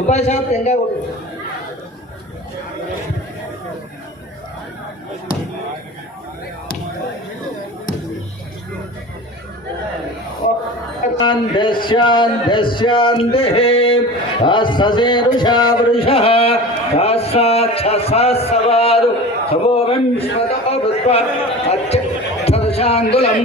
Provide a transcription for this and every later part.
ఉపాధి షాప్ తెంగా కొట్టు दस्यान्दस्यान्देः ससेरुषा वृषः सहस्राक्षसहस्रवादु समोविंशतः भूत्वा अत्यक्षदशाङ्गुलम्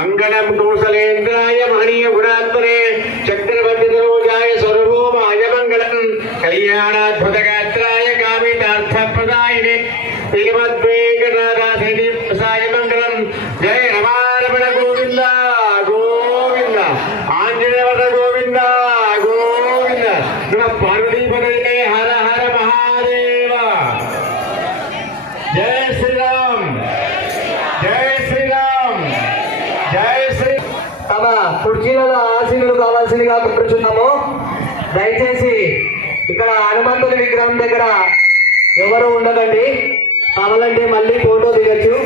மங்களம் நூசலேந்திராய மகனீய குணாத்மனே சக்கரவர்த்தி தனோஜாய சொரூபாய மங்களம். கல்யாணாத்புதகாத்திராய காமிதார்த்தப்பிரதாயினே ஸ்ரீமத்வேகநாதாசினி பிரசாய மங்களம். ஜெய ரமா. కుర్చీలలో ఆశీనులు కావాల్సిందిగా కూర్చున్నాము. దయచేసి ఇక్కడ హనుమంతుని విగ్రహం దగ్గర ఎవరు ఉండకండి. కావాలంటే మళ్ళీ ఫోటో దిగచ్చు.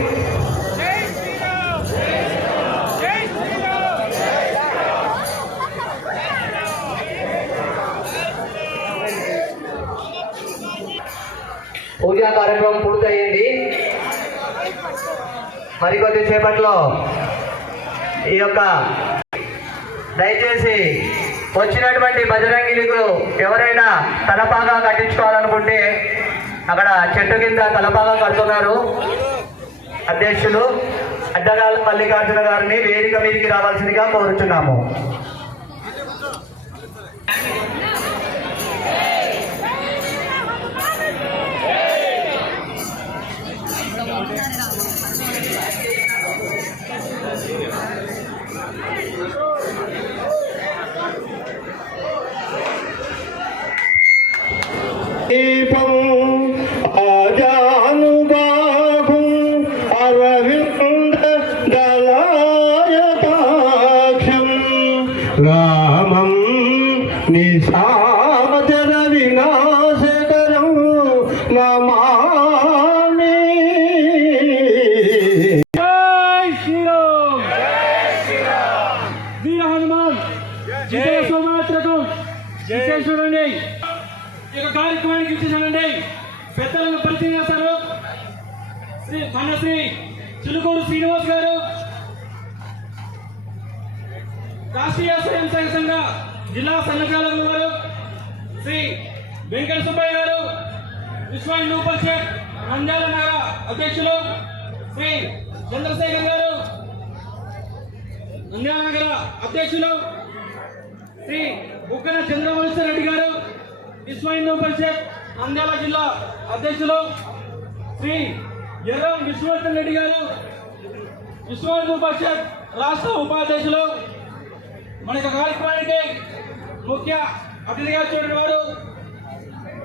పూజా కార్యక్రమం పూర్తయింది. మరికొద్ది సేపట్లో ఈ యొక్క దయచేసి వచ్చినటువంటి బజరంగిలికులు ఎవరైనా తలపాగా కట్టించుకోవాలనుకుంటే అక్కడ చెట్టు కింద తలపాగా కడుతున్నారు. అధ్యక్షులు అడ్డగాల మల్లికార్జున గారిని వేదిక మీదకి రావాల్సిందిగా కోరుచున్నాము. సోమాత్రకం విశేషుడండి ఈ యొక్క కార్యక్రమానికి ఇచ్చేసానండి పెద్దలను పరిచయం చేస్తారు. శ్రీ మన శ్రీ చిలుకూరు శ్రీనివాస్ గారు. రాష్ట్రీయ స్వయం సేవక సంఘ జిల్లా సన్నకాలం గారు. శ్రీ వెంకట సుబ్బయ్య గారు. విశ్వ హిందూ పరిషత్ నంద్యాల నగర అధ్యక్షులు శ్రీ చంద్రశేఖర్ గారు. నంద్యాల నగర అధ్యక్షులు శ్రీ బుక్కన చంద్రమోహన్ రెడ్డి గారు విశ్వ హిందూ పరిషత్ నంద్యాల జిల్లా అధ్యక్షులు శ్రీ ఎర్రం విశ్వవర్ధన్ రెడ్డి గారు విశ్వ హిందూ పరిషత్ రాష్ట్ర ఉపాధ్యక్షులు మన యొక్క కార్యక్రమానికి ముఖ్య అతిథిగా చూడని వారు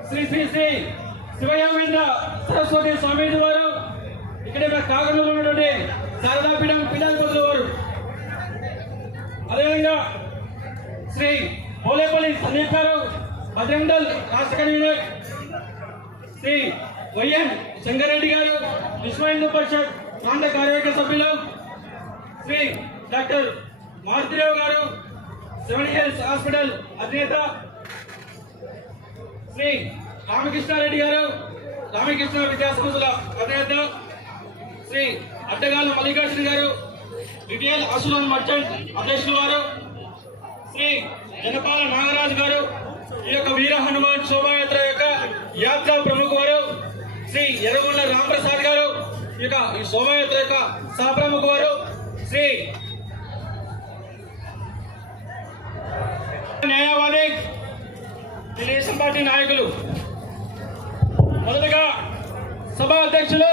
శ్రీ శ్రీ శ్రీ శివయామేంద్ర సరస్వతి స్వామీజీ వారు ఇక్కడ మన కాగంలో ఉన్నటువంటి శారదాపీఠం పీఠాధిపతులు వారు. అదేవిధంగా శ్రీ బోలేపల్లి సందీప్ గారు భద్రంగల్ రాష్ట్ర కన్వీనర్ శ్రీ వైఎన్ శంకరెడ్డి గారు విశ్వ హిందూ పరిషత్ ప్రాంత కార్యవర్గ సభ్యులు శ్రీ డాక్టర్ మారుతిరావు గారు సెవెన్ హిల్స్ హాస్పిటల్ అధినేత శ్రీ రామకృష్ణారెడ్డి గారు రామకృష్ణ విద్యా సంస్థల అధినేత శ్రీ అడ్డగాల మల్లికార్జున గారు రిటైల్ అసులన్ మర్చెంట్ అధ్యక్షులు వారు శ్రీ జనపాల నాగరాజు గారు ఈ యొక్క వీర హనుమాన్ శోభాయాత్ర యొక్క యాత్ర ప్రముఖ వారు శ్రీ ఎర్రగొండ రామప్రసాద్ గారు ఈ యొక్క ఈ శోభాయాత్ర యొక్క సహప్రముఖ వారు శ్రీ న్యాయవాది తెలుగుదేశం పార్టీ నాయకులు. మొదటగా సభా అధ్యక్షులు